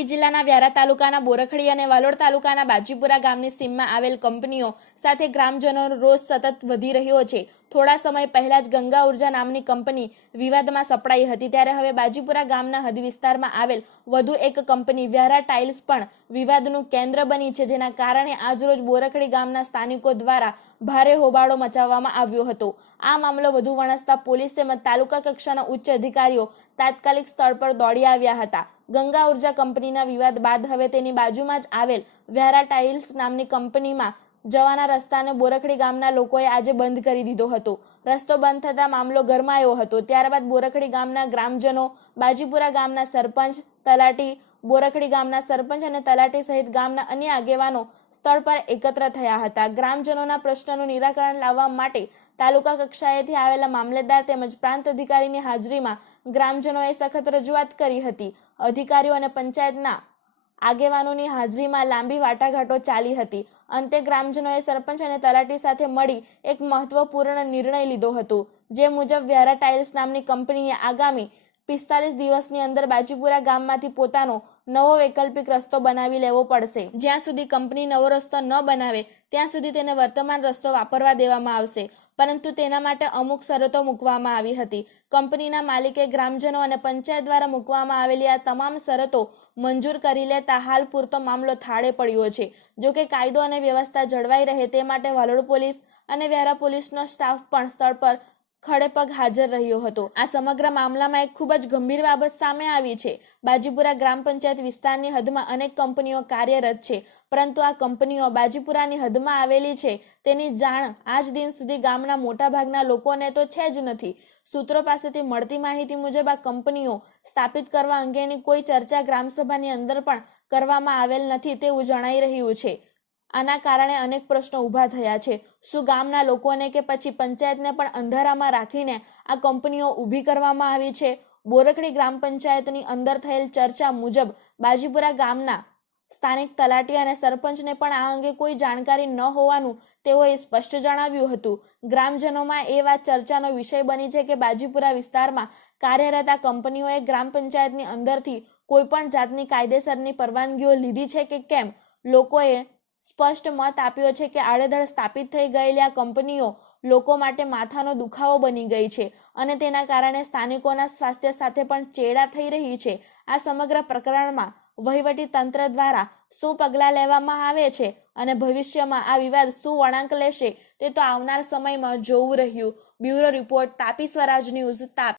તાપી જિલ્લાના વ્યારા તાલુકાના બોરખડી અને વાલોડ તાલુકાના બાજીપુરા ગામની સીમમાં આવેલ કંપનીઓ સાથે ગ્રામજનોનો રોષ સતત વધી રહ્યો છે। થોડા સમય પહેલા જ ગંગા ઉર્જા નામની કંપની વિવાદમાં સપડાઈ હતી, ત્યારે હવે બાજીપુરા ગામના હદ વિસ્તારમાં આવેલ વધુ એક કંપની વ્યારા ટાઇલ્સ પણ વિવાદનું કેન્દ્ર બની છે, જેના કારણે આજરોજ બોરખડી ગામના સ્થાનિકો દ્વારા ભારે હોબાળો મચાવવામાં આવ્યો હતો। આ મામલો વધુ વણસતા પોલીસ તેમજ તાલુકા કક્ષાના ઉચ્ચ અધિકારીઓ તાત્કાલિક સ્થળ પર દોડી આવ્યા હતા। ગંગા ઉર્જા કંપનીના વિવાદ બાદ હવે તેની બાજુમાં જ આવેલ વ્યારા ટાઇલ્સ નામની કંપનીમાં જવાના રસ્તાને બોરખડી ગામના લોકોએ આજે બંધ કરી દીધો હતો। રસ્તો બંધ થતા મામલો ગરમાયો હતો। ત્યારબાદ બોરખડી ગામના ગ્રામજનો, બાજીપુરા ગામના સરપંચ, તલાટી, બોરખડી ગામના સરપંચ અને તલાટી સહિત ગામના અન્ય આગેવાનો સ્થળ પર એકત્ર થયા હતા। ગ્રામજનોના પ્રશ્નોનું નિરાકરણ લાવવા માટે તાલુકા કક્ષાએથી આવેલા મામલતદાર તેમજ પ્રાંત અધિકારીની હાજરીમાં ગ્રામજનોએ સખત રજૂઆત કરી હતી। અધિકારીઓ અને પંચાયતના આગેવાનોની હાજરીમાં લાંબી વાટાઘાટો ચાલી હતી। અંતે ગ્રામજનોએ સરપંચ અને તલાટી સાથે મળી એક મહત્વપૂર્ણ નિર્ણય લીધો હતો, જે મુજબ વ્યારા ટાઇલ્સ નામની કંપનીએ આગામી 45 દિવસની અંદર બાજીપુરા ગામમાંથી પોતાનો નવો વૈકલ્પિક રસ્તો બનાવી લેવો પડશે। જ્યાં સુધી કંપની નવો રસ્તો ન બનાવે ત્યાં સુધી તેને વર્તમાન રસ્તો વાપરવા દેવામાં આવશે, પરંતુ તેના માટે અમુક શરતો મૂકવામાં આવી હતી। કંપનીના માલિકે ગ્રામજનો અને પંચાયત દ્વારા મૂકવામાં આવેલી આ તમામ શરતો મંજૂર કરી લેતા હાલ પૂરતો મામલો થાળે પડ્યો છે। જોકે કાયદો અને વ્યવસ્થા જળવાઈ રહે તે માટે વાલોડ પોલીસ અને વ્યારા પોલીસનો સ્ટાફ પણ સ્થળ પર ખડેપગ હાજર રહ્યો હતો। આ સમગ્ર મામલામાં એક ખૂબ જ ગંભીર બાબત સામે આવી છે। બાજીપુરા ગ્રામ પંચાયત વિસ્તારની હદમાં અનેક કંપનીઓ કાર્યરત છે, પરંતુ આ કંપનીઓ બાજીપુરાની હદમાં આવેલી છે તેની જાણ આજ દિન સુધી ગામના મોટાભાગના લોકોને તો છે જ નથી। સૂત્રો પાસેથી મળતી માહિતી મુજબ આ કંપનીઓ સ્થાપિત કરવા અંગેની કોઈ ચર્ચા ગ્રામસભાની અંદર પણ કરવામાં આવેલ નથી તેવું જણાઈ રહ્યું છે। આના કારણે અનેક પ્રશ્નો ઊભા થયા છે। શું ગામના લોકોને કે પછી પંચાયતને પણ અંધારામાં રાખીને આ કંપનીઓ ઊભી કરવામાં આવી છે? બોરખડી ગ્રામ પંચાયતની અંદર થયેલ ચર્ચા મુજબ બાજીપુરા ગામના સ્થાનિક તલાટી અને સરપંચને પણ આ અંગે કોઈ જાણકારી ન હોવાનું તેઓએ સ્પષ્ટ જણાવ્યું હતું। ગ્રામજનોમાં એ વાત ચર્ચાનો વિષય બની છે કે બાજીપુરા વિસ્તારમાં કાર્યરત આ કંપનીઓએ ગ્રામ પંચાયતની અંદરથી કોઈ પણ જાતની કાયદેસરની પરવાનગીઓ લીધી છે કે કેમ। લોકોએ સ્પષ્ટ મત આપ્યો છે કે આડેધડ સ્થાપિત થઈ ગયેલી આ કંપનીઓ લોકો માટે માથાનો દુખાવો બની ગઈ છે અને તેના કારણે સ્થાનિકોના સ્વાસ્થ્ય સાથે પણ ચેડા થઈ રહી છે। આ સમગ્ર પ્રકરણમાં વહીવટી તંત્ર દ્વારા શું પગલાં લેવામાં આવે છે અને ભવિષ્યમાં આ વિવાદ શું વળાંક લેશે તે તો આવનાર સમયમાં જોવું રહ્યું। બ્યુરો રિપોર્ટ, તાપી સ્વરાજ ન્યૂઝ, તાપી।